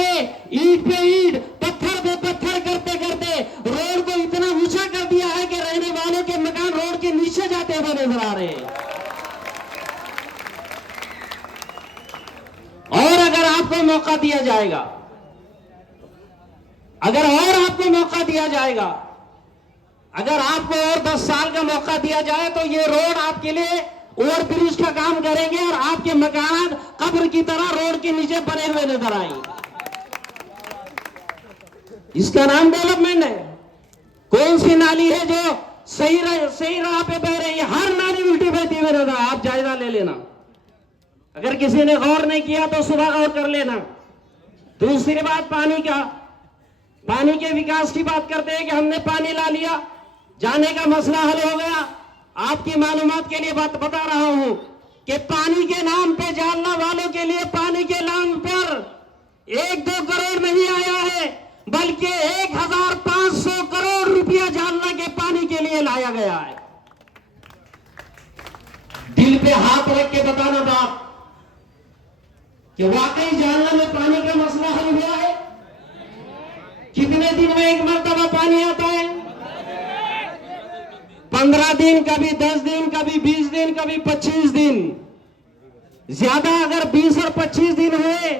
ईंट पे ईंट, पत्थर पे पत्थर करते करते रोड को इतना ऊंचा कर दिया है कि रहने वालों के मकान रोड के नीचे जाते हुए नजर आ रहे हैं। और अगर आपको मौका दिया जाएगा, अगर आपको और 10 साल का मौका दिया जाए तो ये रोड आपके लिए ओवर ब्रिज का काम करेंगे और आपके मकान कब्र की तरह रोड के नीचे बने हुए नजर आएंगे। इसका नाम डेवलपमेंट है। कौन सी नाली है जो सही राह पे बह रही है? हर नाली उल्टी बहती हुई नजर, आप जायजा ले लेना। अगर किसी ने गौर नहीं किया तो सुबह गौर कर लेना। दूसरी बात, पानी के विकास की बात करते हैं कि हमने पानी ला लिया, जाने का मसला हल हो गया। आपकी मालूमात के लिए बात बता रहा हूं कि पानी के नाम पे जालना वालों के लिए पानी के नाम पर 1-2 करोड़ नहीं आया है, बल्कि 1500 करोड़ रुपया जालना के पानी के लिए लाया गया है। दिल पे हाथ रख के बताना बाप कि वाकई जालना में पानी का मसला हल हुआ है। कितने दिन में एक मरतबा पानी आता है? 15 दिन, कभी 10 दिन, कभी 20 दिन, कभी 25 दिन। ज्यादा अगर 20 और 25 दिन हुए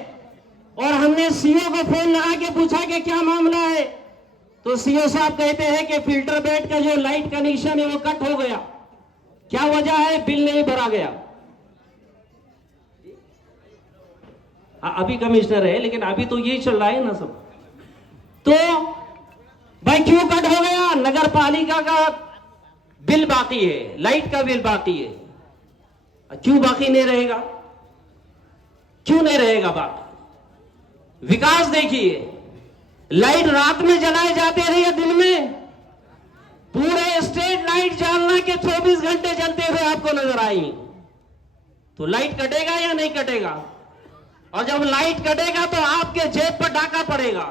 और हमने सीओ को फोन लगा के पूछा कि क्या मामला है, तो सीओ साहब कहते हैं कि फिल्टर बेड का जो लाइट कनेक्शन है वो कट हो गया। क्या वजह है? बिल नहीं भरा गया। अभी कमिश्नर है, लेकिन अभी तो यही चल रहा है ना सब। तो भाई क्यों कट हो गया? नगर पालिका का बिल बाकी है, लाइट का बिल बाकी है। क्यों बाकी नहीं रहेगा? क्यों नहीं रहेगा बाकी? विकास देखिए, लाइट रात में जलाए जाते रहे या दिन में? पूरे स्ट्रीट लाइट जालना के 24 घंटे जलते हुए आपको नजर आई। तो लाइट कटेगा या नहीं कटेगा? और जब लाइट कटेगा तो आपके जेब पर डाका पड़ेगा,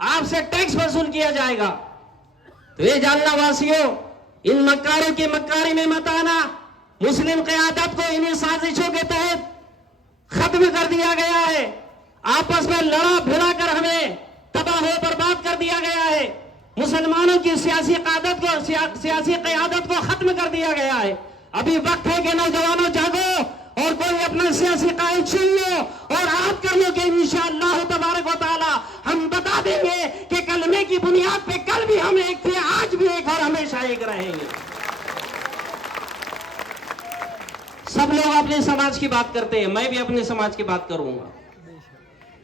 आपसे टैक्स वसूल किया जाएगा। तो ये जालना वासियों, इन मक्कारों की मक्कारी में मत आना। मुस्लिम क़यादत को इन्हीं साजिशों के तहत खत्म कर दिया गया है। आपस में लड़ा भिड़ा कर हमें तबाह हो बर्बाद कर दिया गया है। मुसलमानों की सियासी क़यादत को खत्म कर दिया गया है। अभी वक्त है कि नौजवानों जागो और कोई अपना सियासी कायद चुन लो और आप कर लो कि इंशाअल्लाह तबारक व तआला हम बता देंगे कि कलमे की बुनियाद पे कल भी हम एक थे, आज भी एक और हमेशा एक रहेंगे। सब लोग अपने समाज की बात करते हैं, मैं भी अपने समाज की बात करूंगा।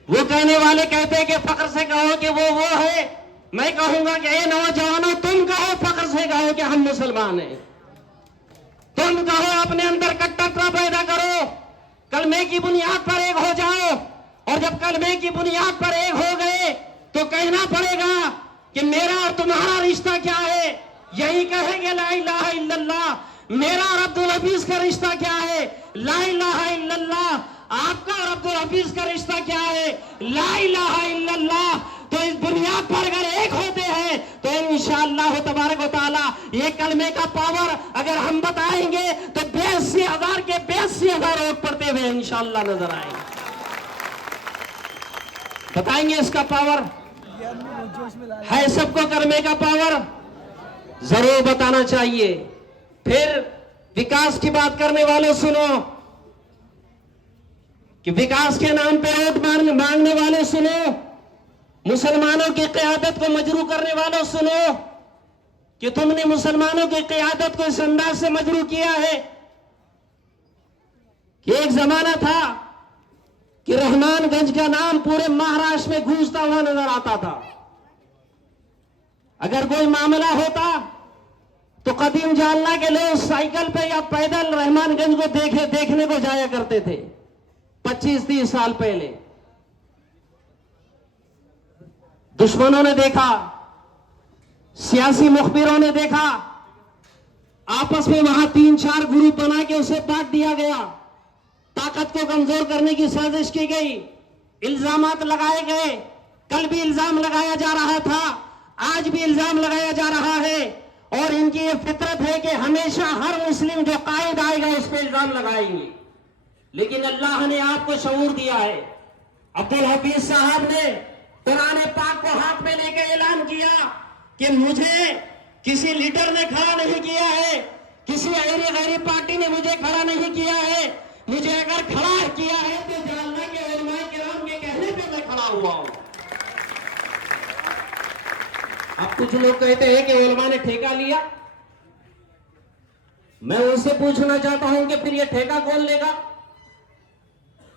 वो कहने वाले कहते हैं कि फख्र से कहो कि वो है, मैं कहूंगा कि ए नौजवानों, तुम कहो, फख्र से कहो कि हम मुसलमान हैं। तुम कहो, अपने अंदर कट्टरता पैदा करो, कलमे की बुनियाद पर एक हो जाओ। और जब कलमे की बुनियाद पर एक हो गए तो कहना पड़ेगा कि मेरा और तुम्हारा रिश्ता क्या है। यही कहेंगे ला इलाहा इल्लल्लाह। मेरा और अब्दुल हफीज का रिश्ता क्या है? ला इलाहा इल्लल्लाह। आपका और अब्दुल हफीज का रिश्ता क्या है? ला इलाहा इल्लल्लाह। तो इस बुनियाद पर अगर एक होते हैं तो इंशाअल्लाह तबारक व तआला ये कलमे का पावर अगर हम बताएंगे तो 82,000 के 82,000 वोट पड़ते हुए इंशाअल्लाह नजर आएंगे। बताएंगे इसका पावर है, सबको कलमे का पावर जरूर बताना चाहिए। फिर विकास की बात करने वालों सुनो, कि विकास के नाम पे वोट मांगने वाले सुनो, मुसलमानों की क़यादत को मजरू करने वालों सुनो, कि तुमने मुसलमानों की क़यादत को इस अंदाज से मजरू किया है कि एक जमाना था कि रहमानगंज का नाम पूरे महाराष्ट्र में गूंजता हुआ नजर आता था। अगर कोई मामला होता तो कदीम जालना के लोग साइकिल पे या पैदल रहमानगंज को देखने को जाया करते थे 25-30 साल पहले। दुश्मनों ने देखा, सियासी मुखबिरों ने देखा, आपस में वहां 3-4 ग्रुप बना के उसे बांट दिया गया, ताकत को कमजोर करने की साजिश की गई, इल्जामात लगाए गए। कल भी इल्जाम लगाया जा रहा था, आज भी इल्जाम लगाया जा रहा है। और इनकी ये फितरत है कि हमेशा हर मुस्लिम जो कायद आएगा उस पर इल्जाम लगाएंगे। लेकिन अल्लाह ने आपको शऊर दिया है, अब्दुल हफीज साहब ने कुरान पाक को हाथ में लेकर ऐलान किया कि मुझे किसी लीडर ने खड़ा नहीं किया है, किसी गैरी पार्टी ने मुझे खड़ा नहीं किया है। मुझे अगर खड़ा किया है तो जालना के उलमाए किराम के कहने पे मैं खड़ा हुआ हूं। अब कुछ लोग कहते हैं कि उलमा ने ठेका लिया। मैं उनसे पूछना चाहता हूं कि फिर ये ठेका कौन लेगा?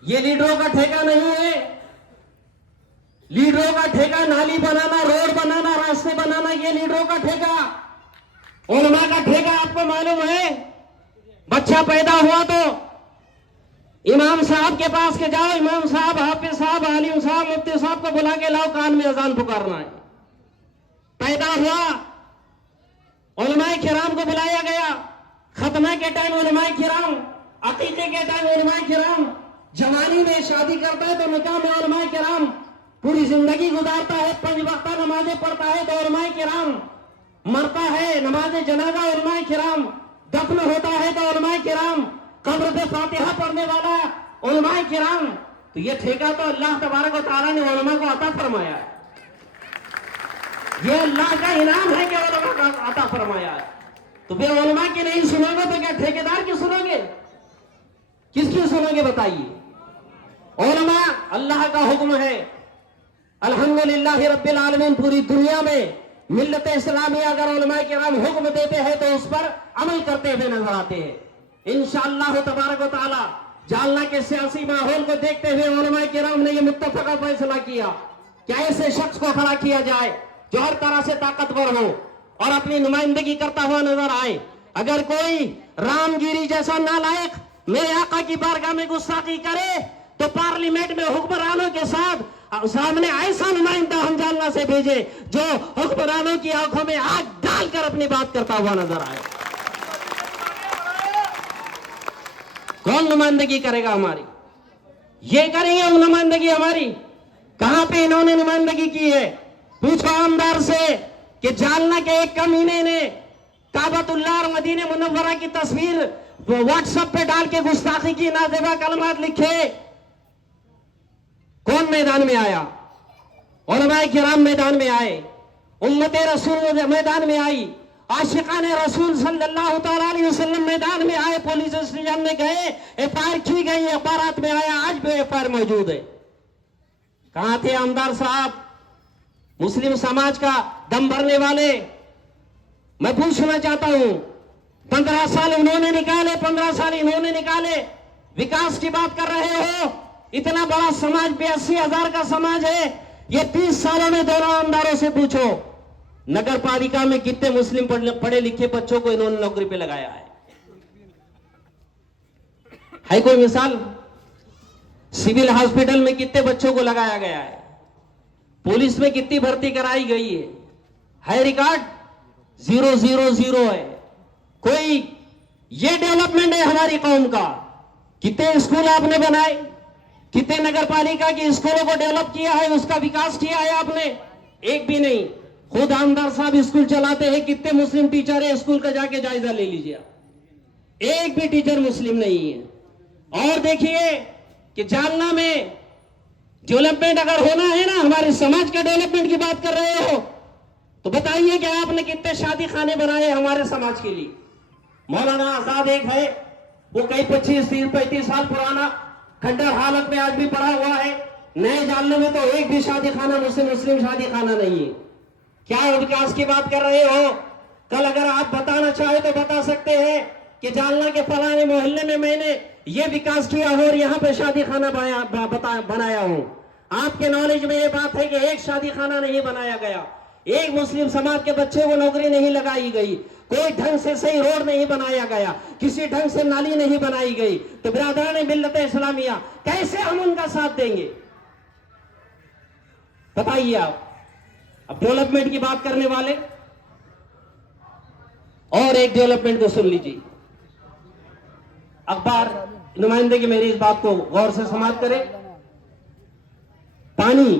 ये लीडरों का ठेका नहीं है। लीडरों का ठेका नाली बनाना, रोड बनाना, रास्ते बनाना, ये लीडरों का ठेका। उलमा का ठेका आपको मालूम है? बच्चा पैदा हुआ तो इमाम साहब के पास के जाओ, इमाम साहब, हाफिज साहब, आलिम साहब, मुफ्ती साहब को बुला के लाओ, कान में अजान पुकारना है। पैदा हुआ, उलमाए किराम को बुलाया गया। खतना के टाइम उलमाए किराम, अकीके के टाइम उलमाए किराम, जवानी में शादी करता है तो निकाह में उलमाए किराम, पूरी जिंदगी गुजारता है, 5 वक्त नमाजें पढ़ता है तो उलमाए किराम, मरता है नमाज जनाजा उलमाए किराम, दफन होता है तो उलमाए किराम, कब्र पे फातिहा पढ़ने वाला उलमाए किराम। तो ये ठेका तो अल्लाह तबारक व तआला ने उलमा को अता फरमाया है। ये अल्लाह का इनाम है कि उलमा का अता फरमाया है। तो फिर उलमा की नहीं सुनोगे तो क्या ठेकेदार की सुनोगे? किसकी सुनोगे बताइए? उलमा अल्लाह का हुक्म है। अल्हम्दुलिल्लाह रब्बिल आलमीन, पूरी दुनिया में मिल्लत इस्लामी अगर उलमा किराम हुक्म देते हैं तो उस पर अमल करते हुए नजर आते हैं। इंशाअल्लाह तबारक व तआला जालना के सियासी माहौल को देखते हुए उलमा किराम ने यह मुत्तफका फैसला किया कि ऐसे शख्स को खड़ा किया जाए जो हर तरह से ताकतवर हो और अपनी नुमाइंदगी करता हुआ नजर आए। अगर कोई रामगिरी जैसा नालायक मेरे आका की बारगाह में गुस्ताखी करे तो पार्लियामेंट में हुक्मरानों के साथ सामने ऐसा नुमाइंदा हम जालना से भेजे जो हुक्मरानों की आंखों में आग डालकर अपनी बात करता हुआ नजर आए। कौन नुमाइंदगी करेगा हमारी? ये करेंगे नुमाइंदगी हमारी? कहां पे इन्होंने नुमाइंदगी की है? पूछो आमदार से कि जालना के एक कमीने ने काबतुल्लाह और मदीने मुनव्वरा की तस्वीर व्हाट्सएप पे डाल के गुस्ताखी की, नाज़ेबा कलमात लिखे। कौन मैदान में आया? उलमाए किराम मैदान में आए, उम्मते रसूल मैदान में आई, आशिकाने रसूल सल्लल्लाहु तआला अलैहि वसल्लम मैदान में आए, पुलिस स्टेशन में गए, एफआईआर की गई, अखबारात में आया, आज भी एफआईआर मौजूद है। कहां थे आमदार साहब, मुस्लिम समाज का दम भरने वाले? मैं पूछना चाहता हूं, 15 साल उन्होंने निकाले, 15 साल इन्होंने निकाले, विकास की बात कर रहे हो? इतना बड़ा समाज, 82,000 का समाज है। ये 30 सालों में दोनों आमदारों से पूछो, नगर पालिका में कितने मुस्लिम पढ़े लिखे बच्चों को इन्होंने नौकरी पे लगाया है कोई मिसाल? सिविल हॉस्पिटल में कितने बच्चों को लगाया गया है? पुलिस में कितनी भर्ती कराई गई है रिकॉर्ड? 000 है। कोई ये डेवलपमेंट है हमारी कौम का? कितने स्कूल आपने बनाए, कितने नगर पालिका के स्कूलों को डेवलप किया है, उसका विकास किया है आपने? एक भी नहीं। खुद आमदार साहब स्कूल चलाते हैं, कितने मुस्लिम टीचर है स्कूल का जाके जायजा ले लीजिए आप, एक भी टीचर मुस्लिम नहीं है। और देखिए कि जालना में डेवलपमेंट अगर होना है ना, हमारे समाज के डेवलपमेंट की बात कर रहे हो तो बताइए कि आपने कितने शादी खाने बनाए हमारे समाज के लिए? मौलाना आजाद एक है, वो कई 25-30-35 साल पुराना, खंडर हालत में आज भी पड़ा हुआ है। नए जालने में तो एक भी शादी खाना मुस्लिम शादी खाना नहीं है। क्या विकास की बात कर रहे हो? कल अगर आप बताना चाहे तो बता सकते हैं कि जालना के फलाने मोहल्ले में मैंने ये विकास किया हो और यहाँ पे शादी खाना बनाया हूं। आपके नॉलेज में ये बात है कि एक शादी खाना नहीं बनाया गया, एक मुस्लिम समाज के बच्चे को नौकरी नहीं लगाई गई, कोई ढंग से सही रोड नहीं बनाया गया, किसी ढंग से नाली नहीं बनाई गई। तो बिरादरान मिल्लत इस्लामिया, कैसे हम उनका साथ देंगे बताइए आप? अब डेवलपमेंट की बात करने वाले और एक डेवलपमेंट को सुन लीजिए। अखबार नुमाइंदे की मेरी इस बात को गौर से समाप्त करें। पानी